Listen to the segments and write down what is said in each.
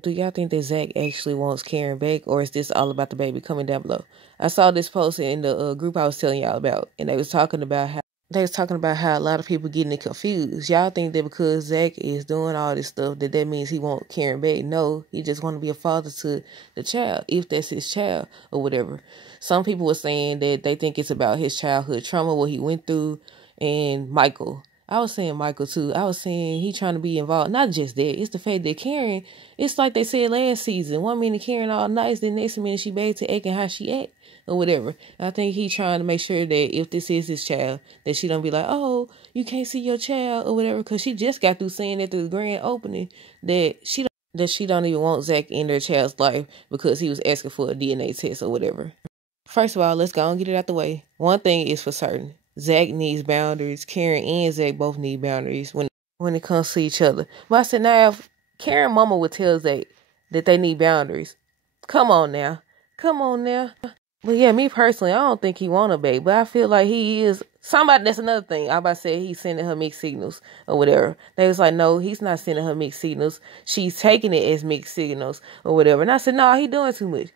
Do y'all think that Zach actually wants Karen back, or is this all about the baby? Comment down below. I saw this post in the group I was telling y'all about, and they was talking about how a lot of people getting it confused. Y'all think that because Zach is doing all this stuff, that means he want Karen back? No, he just want to be a father to the child, if that's his child or whatever. Some people were saying that they think it's about his childhood trauma, what he went through, and Michael. I was saying Michael too. I was saying he trying to be involved. Not just that. It's the fact that Karen, it's like they said last season. One minute Karen all nice, then next minute she back to acting how she act or whatever. I think he trying to make sure that if this is his child, that she don't be like, oh, you can't see your child or whatever. Because she just got through saying at the grand opening that she don't even want Zach in their child's life because he was asking for a DNA test or whatever. First of all, let's go and get it out the way. One thing is for certain. Zach needs boundaries. Karen and Zach both need boundaries when it comes to each other. But I said, now, if Karen mama would tell Zach that they need boundaries, come on now. But yeah, me personally, I don't think he want a baby. But I feel like he is somebody. That's another thing. I about to say he's sending her mixed signals or whatever. They was like, no, he's not sending her mixed signals. She's taking it as mixed signals or whatever. And I said, no, he doing too much.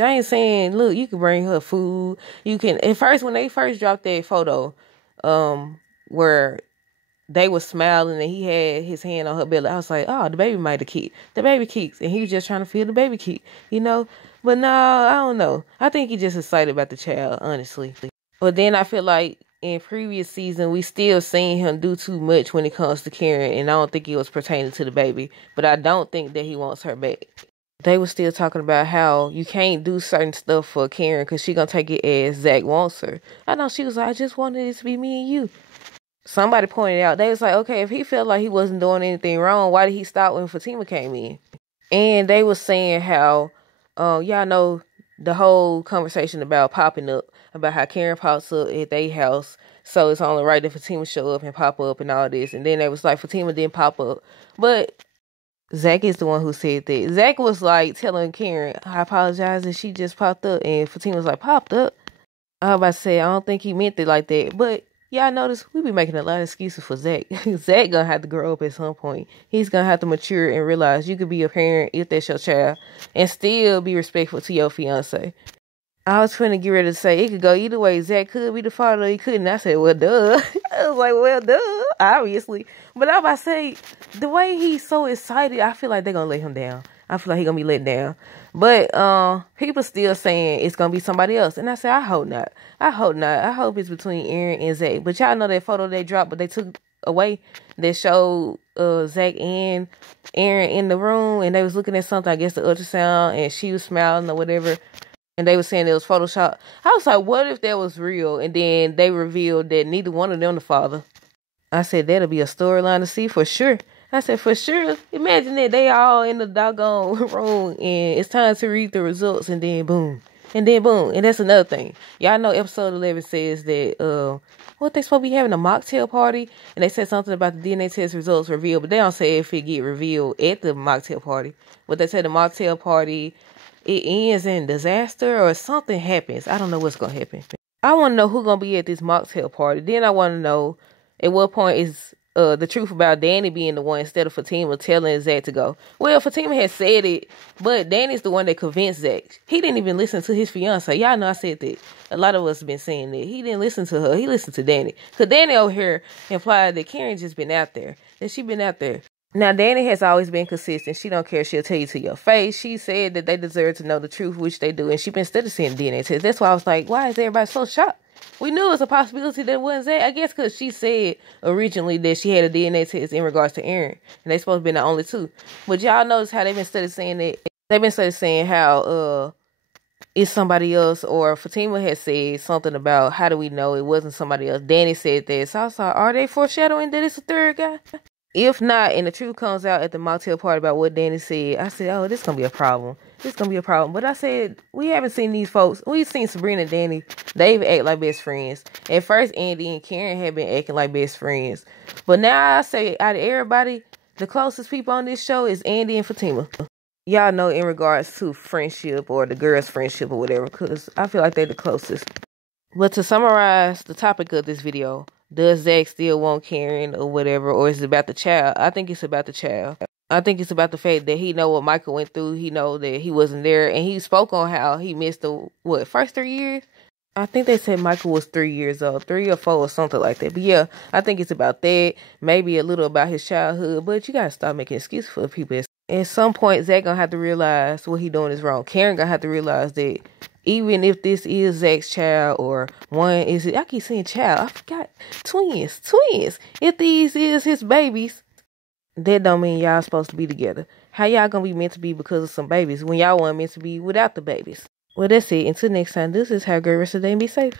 I ain't saying, look, you can bring her food. You can, at first, when they first dropped that photo, where they was smiling and he had his hand on her belly, I was like, oh, the baby might have kicked. The baby kicks. And he was just trying to feel the baby kick, you know? But no, I don't know. I think he just excited about the child, honestly. But then I feel like in previous season, we still seen him do too much when it comes to Karen. And I don't think it was pertaining to the baby. But I don't think that he wants her back. They were still talking about how you can't do certain stuff for Karen because she gonna take it as Zach wants her. I know she was like, I just wanted it to be me and you. Somebody pointed out, they was like, okay, if he felt like he wasn't doing anything wrong, why did he stop when Fatima came in? And they was saying how, y'all know the whole conversation about popping up, about how Karen pops up at their house, so it's only right that Fatima show up and pop up and all this. And then they was like, Fatima didn't pop up. But Zach is the one who said that. Zach was like telling Karen, I apologize that she just popped up. And Fatima was like, popped up? I was about to say, I don't think he meant it like that. But y'all notice we be making a lot of excuses for Zach. Zach gonna have to grow up at some point. He's gonna have to mature and realize you could be a parent if that's your child and still be respectful to your fiance. I was finna get ready to say it could go either way. Zach could be the father or he couldn't. I said, well, duh. I was like, well, duh, obviously. But I was about to say, the way he's so excited, I feel like they're gonna let him down. I feel like he's gonna be let down. But people still saying it's gonna be somebody else. And I said, I hope not. I hope it's between Aaron and Zach. But y'all know that photo they dropped, but they took away that showed Zach and Aaron in the room. And they was looking at something, I guess the ultrasound, and she was smiling or whatever. And they were saying it was Photoshop. I was like, what if that was real? And then they revealed that neither one of them the father. I said, that'll be a storyline to see for sure. I said, for sure. Imagine that they all in the doggone room and it's time to read the results and then boom. And then boom. And that's another thing. Y'all know episode 11 says that, what they supposed to be having a mocktail party? And they said something about the DNA test results revealed, but they don't say if it get revealed at the mocktail party. But they said the mocktail party, it ends in disaster or something happens. I don't know what's going to happen. I want to know who's going to be at this mocktail party. Then I want to know at what point is the truth about Danny being the one instead of Fatima telling Zach to go. Well, Fatima had said it, but Danny's the one that convinced Zach. He didn't even listen to his fiance. Y'all know I said that. A lot of us have been saying that. He didn't listen to her. He listened to Danny. Because Danny over here implied that Karen just been out there. That she been out there. Now, Danny has always been consistent. She don't care. She'll tell you to your face. She said that they deserve to know the truth, which they do. And she been studying DNA tests. That's why I was like, why is everybody so shocked? We knew it was a possibility that it wasn't Zach. I guess because she said originally that she had a DNA test in regards to Aaron. And they supposed to be the only two. But y'all notice how they've been saying that. They've been saying how it's somebody else. Or Fatima had said something about how do we know it wasn't somebody else. Danny said that. So I was like, are they foreshadowing that it's a third guy? If not, and the truth comes out at the mocktail party about what Danny said, I said, oh, this is going to be a problem. But I said, we haven't seen these folks. We've seen Sabrina and Danny. They've act like best friends. At first, Andy and Karen had been acting like best friends. But now I say, out of everybody, the closest people on this show is Andy and Fatima. Y'all know in regards to friendship or the girls' friendship or whatever, because I feel like they're the closest. But to summarize the topic of this video, does Zach still want Karen or whatever, or is it about the child? I think it's about the child. I think it's about the fact that he know what Michael went through. He know that he wasn't there, and he spoke on how he missed the first 3 years. I think they said Michael was 3 years old, 3 or 4 or something like that. But yeah, I think it's about that. Maybe a little about his childhood, but you gotta stop making excuses for people. At some point, Zach gonna have to realize what he doing is wrong. Karen gonna have to realize that even if this is Zach's child or I keep saying child. I forgot twins. If these is his babies, that don't mean y'all supposed to be together. How y'all gonna be meant to be because of some babies when y'all weren't meant to be without the babies? Well, that's it. Until next time, this is Have a Great Rest of the Day and be safe.